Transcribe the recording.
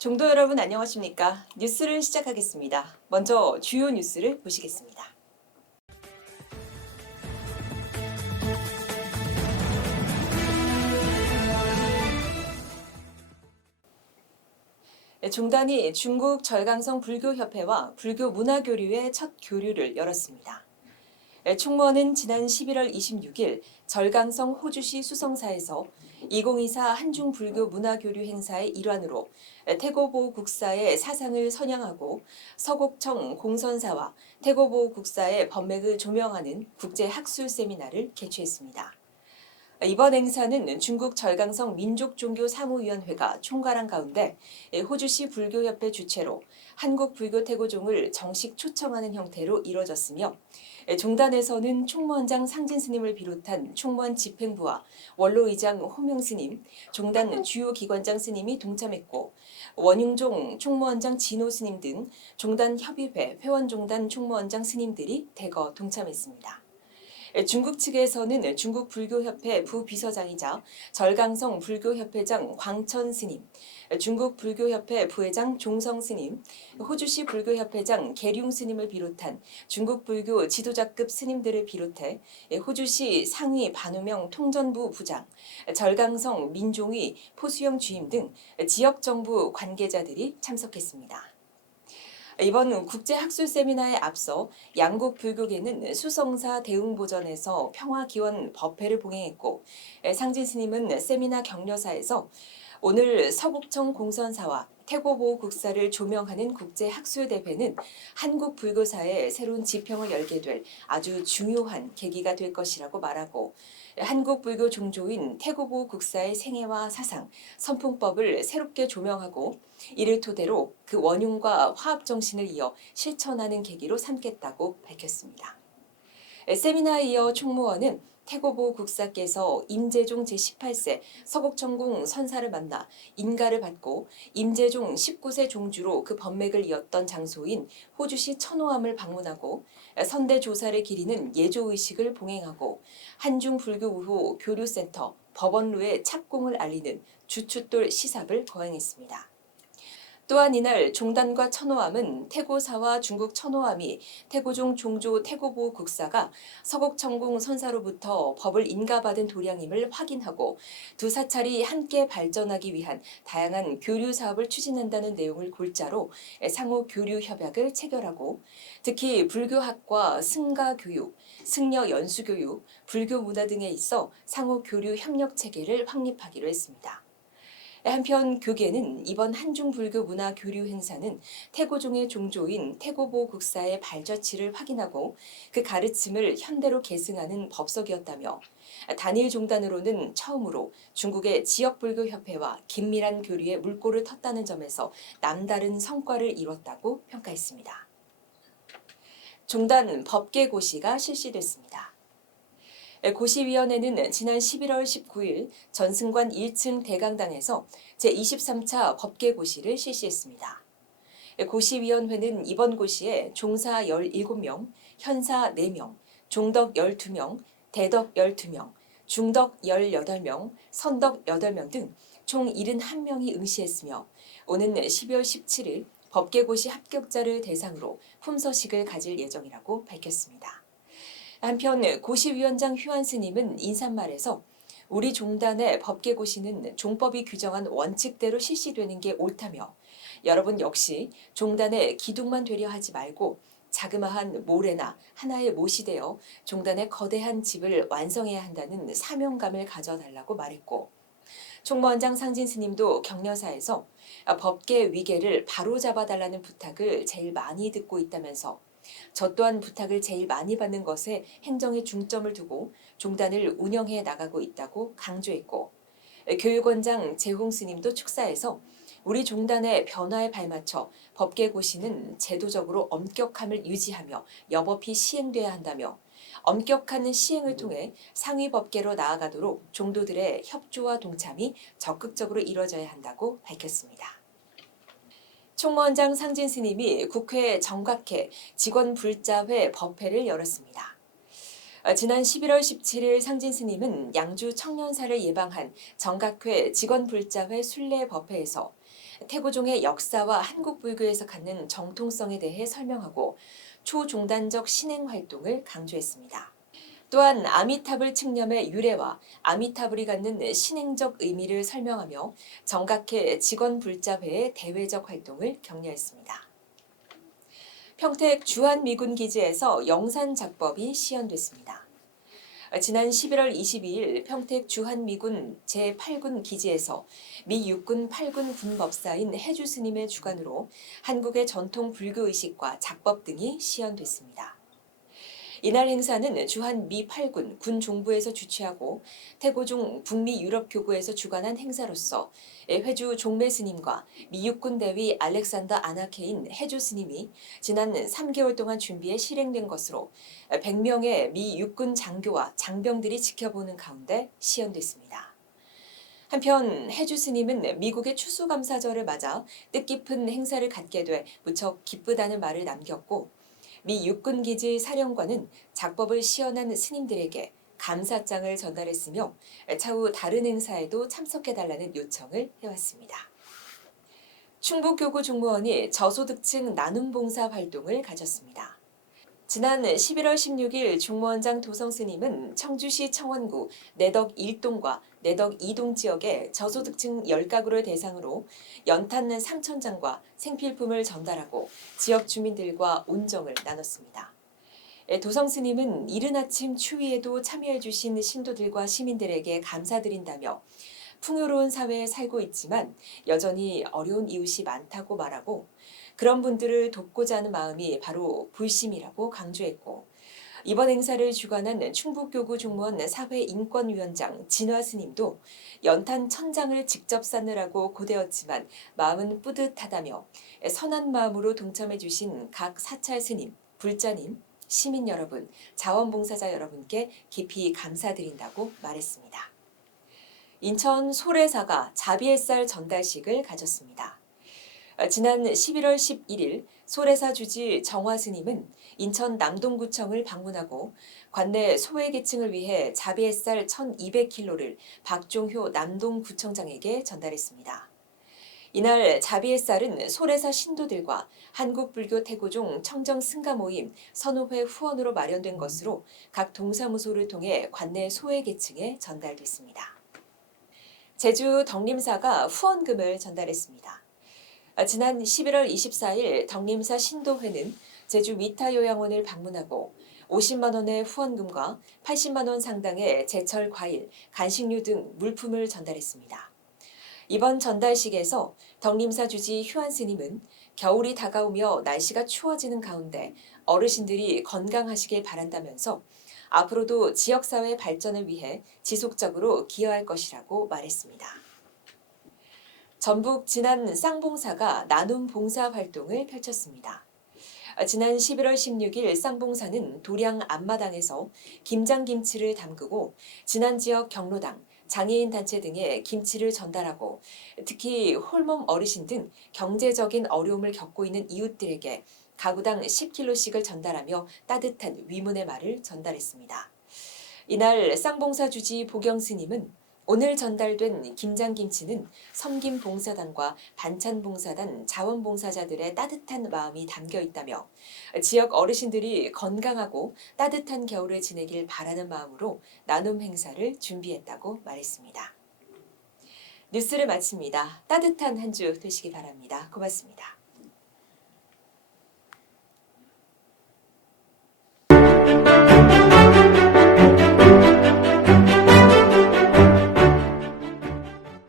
종도 여러분 안녕하십니까? 뉴스를 시작하겠습니다. 먼저 주요 뉴스를 보시겠습니다. 종단이 중국 절강성 불교협회와 불교문화교류의 첫 교류를 열었습니다. 총무원은 지난 11월 26일 절강성 호주시 수성사에서 2024 한중 불교 문화교류 행사의 일환으로 태고보 국사의 사상을 선양하고 서곡청 공선사와 태고보 국사의 법맥을 조명하는 국제 학술 세미나를 개최했습니다. 이번 행사는 중국 절강성 민족종교사무위원회가 총괄한 가운데 호주시 불교협회 주최로 한국불교태고종을 정식 초청하는 형태로 이뤄졌으며 종단에서는 총무원장 상진 스님을 비롯한 총무원 집행부와 원로의장 호명 스님, 종단 주요 기관장 스님이 동참했고 원융종 총무원장 진호 스님 등 종단 협의회 회원종단 총무원장 스님들이 대거 동참했습니다. 중국 측에서는 중국 불교협회 부비서장이자 절강성 불교협회장 광천 스님, 중국 불교협회 부회장 종성 스님, 호주시 불교협회장 계룡 스님을 비롯한 중국 불교 지도자급 스님들을 비롯해 호주시 상위 반우명 통전부 부장, 절강성 민종위 포수영 주임 등 지역정부 관계자들이 참석했습니다. 이번 국제학술 세미나에 앞서 양국 불교계는 수성사 대웅보전에서 평화기원 법회를 봉행했고 상진 스님은 세미나 격려사에서 오늘 서곡청 공선사와 태고보 국사를 조명하는 국제학술대회는 한국 불교사의 새로운 지평을 열게 될 아주 중요한 계기가 될 것이라고 말하고 한국 불교 종조인 태고보 국사의 생애와 사상, 선풍법을 새롭게 조명하고 이를 토대로 그 원흉과 화합 정신을 이어 실천하는 계기로 삼겠다고 밝혔습니다. 세미나에 이어 총무원은 태고보 국사께서 임재종 제18세 서곡천궁 선사를 만나 인가를 받고 임재종 19세 종주로 그 법맥을 이었던 장소인 호주시 천호암을 방문하고 선대 조사를 기리는 예조의식을 봉행하고 한중불교우호 교류센터 법원루의 착공을 알리는 주춧돌 시삽을 거행했습니다. 또한 이날 종단과 천호암은 태고사와 중국 천호암이 태고종 종조 태고보 국사가 서곡천궁 선사로부터 법을 인가받은 도량임을 확인하고 두 사찰이 함께 발전하기 위한 다양한 교류 사업을 추진한다는 내용을 골자로 상호 교류 협약을 체결하고 특히 불교학과 승가교육, 승려 연수교육, 불교문화 등에 있어 상호 교류 협력 체계를 확립하기로 했습니다. 한편 교계는 이번 한중불교 문화 교류 행사는 태고종의 종조인 태고보 국사의 발자취를 확인하고 그 가르침을 현대로 계승하는 법석이었다며 단일 종단으로는 처음으로 중국의 지역불교협회와 긴밀한 교류에 물꼬를 텄다는 점에서 남다른 성과를 이뤘다고 평가했습니다. 종단 법계고시가 실시됐습니다. 고시위원회는 지난 11월 19일 전승관 1층 대강당에서 제23차 법계고시를 실시했습니다. 고시위원회는 이번 고시에 종사 17명, 현사 4명, 종덕 12명, 대덕 12명, 중덕 18명, 선덕 8명 등 총 71명이 응시했으며 오는 12월 17일 법계고시 합격자를 대상으로 품서식을 가질 예정이라고 밝혔습니다. 한편 고시위원장 휴안 스님은 인사말에서 우리 종단의 법계고시는 종법이 규정한 원칙대로 실시되는 게 옳다며 여러분 역시 종단의 기둥만 되려 하지 말고 자그마한 모래나 하나의 못이 되어 종단의 거대한 집을 완성해야 한다는 사명감을 가져달라고 말했고 총무원장 상진 스님도 격려사에서 법계 위계를 바로잡아달라는 부탁을 제일 많이 듣고 있다면서 저 또한 부탁을 제일 많이 받는 것에 행정에 중점을 두고 종단을 운영해 나가고 있다고 강조했고 교육원장 재홍 스님도 축사에서 우리 종단의 변화에 발맞춰 법계고시는 제도적으로 엄격함을 유지하며 여법히 시행돼야 한다며 엄격한 시행을 통해 상위 법계로 나아가도록 종도들의 협조와 동참이 적극적으로 이뤄져야 한다고 밝혔습니다. 총무원장 상진 스님이 국회 정각회 직원불자회 법회를 열었습니다. 지난 11월 17일 상진 스님은 양주 청년사를 예방한 정각회 직원불자회 순례 법회에서 태고종의 역사와 한국 불교에서 갖는 정통성에 대해 설명하고 초중단적 신행 활동을 강조했습니다. 또한 아미타불 칙념의 유래와 아미타불이 갖는 신행적 의미를 설명하며 정각회 직원불자회의 대외적 활동을 격려했습니다. 평택 주한미군기지에서 영산작법이 시연됐습니다. 지난 11월 22일 평택 주한미군 제8군 기지에서 미 육군 8군 군법사인 해주 스님의 주관으로 한국의 전통 불교의식과 작법 등이 시연됐습니다. 이날 행사는 주한 미 8군 군 종부에서 주최하고 태고종 북미 유럽교구에서 주관한 행사로서 회주 종매 스님과 미 육군 대위 알렉산더 아나케인 해주 스님이 지난 3개월 동안 준비해 실행된 것으로 100명의 미 육군 장교와 장병들이 지켜보는 가운데 시연됐습니다. 한편 해주 스님은 미국의 추수감사절을 맞아 뜻깊은 행사를 갖게 돼 무척 기쁘다는 말을 남겼고 미 육군기지 사령관은 작법을 시연한 스님들에게 감사장을 전달했으며 차후 다른 행사에도 참석해달라는 요청을 해왔습니다. 충북교구 중무원이 저소득층 나눔봉사 활동을 가졌습니다. 지난 11월 16일 중무원장 도성스님은 청주시 청원구 내덕 1동과 내덕 2동 지역의 저소득층 10가구를 대상으로 연탄 3,000장과 생필품을 전달하고 지역 주민들과 온정을 나눴습니다. 도성스님은 이른 아침 추위에도 참여해 주신 신도들과 시민들에게 감사드린다며 풍요로운 사회에 살고 있지만 여전히 어려운 이웃이 많다고 말하고 그런 분들을 돕고자 하는 마음이 바로 불심이라고 강조했고 이번 행사를 주관한 충북교구 중무원 사회인권위원장 진화 스님도 연탄 1,000장을 직접 쌓느라고 고되었지만 마음은 뿌듯하다며 선한 마음으로 동참해 주신 각 사찰 스님, 불자님, 시민 여러분, 자원봉사자 여러분께 깊이 감사드린다고 말했습니다. 인천 소래사가 자비햇살 전달식을 가졌습니다. 지난 11월 11일 소래사 주지 정화 스님은 인천 남동구청을 방문하고 관내 소외계층을 위해 자비햇살 1,200kg를 박종효 남동구청장에게 전달했습니다. 이날 자비햇살은 소래사 신도들과 한국불교 태고종 청정승가 모임 선호회 후원으로 마련된 것으로 각 동사무소를 통해 관내 소외계층에 전달됐습니다. 제주 덕림사가 후원금을 전달했습니다. 지난 11월 24일 덕림사 신도회는 제주 위타요양원을 방문하고 50만 원의 후원금과 80만 원 상당의 제철 과일, 간식류 등 물품을 전달했습니다. 이번 전달식에서 덕림사 주지 휴안 스님은 겨울이 다가오며 날씨가 추워지는 가운데 어르신들이 건강하시길 바란다면서 앞으로도 지역사회 발전을 위해 지속적으로 기여할 것이라고 말했습니다. 전북 진안 쌍봉사가 나눔 봉사 활동을 펼쳤습니다. 지난 11월 16일 쌍봉사는 도량 앞마당에서 김장김치를 담그고 진안 지역 경로당, 장애인 단체 등에 김치를 전달하고 특히 홀몸 어르신 등 경제적인 어려움을 겪고 있는 이웃들에게 가구당 10kg씩을 전달하며 따뜻한 위문의 말을 전달했습니다. 이날 쌍봉사 주지 보경 스님은 오늘 전달된 김장김치는 섬김봉사단과 반찬봉사단 자원봉사자들의 따뜻한 마음이 담겨 있다며 지역 어르신들이 건강하고 따뜻한 겨울을 지내길 바라는 마음으로 나눔 행사를 준비했다고 말했습니다. 뉴스를 마칩니다. 따뜻한 한 주 되시기 바랍니다. 고맙습니다.